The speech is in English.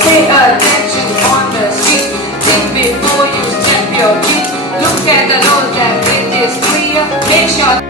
Pay attention on the street. Think before you step your feet. Look at the road that it is clear. Make sure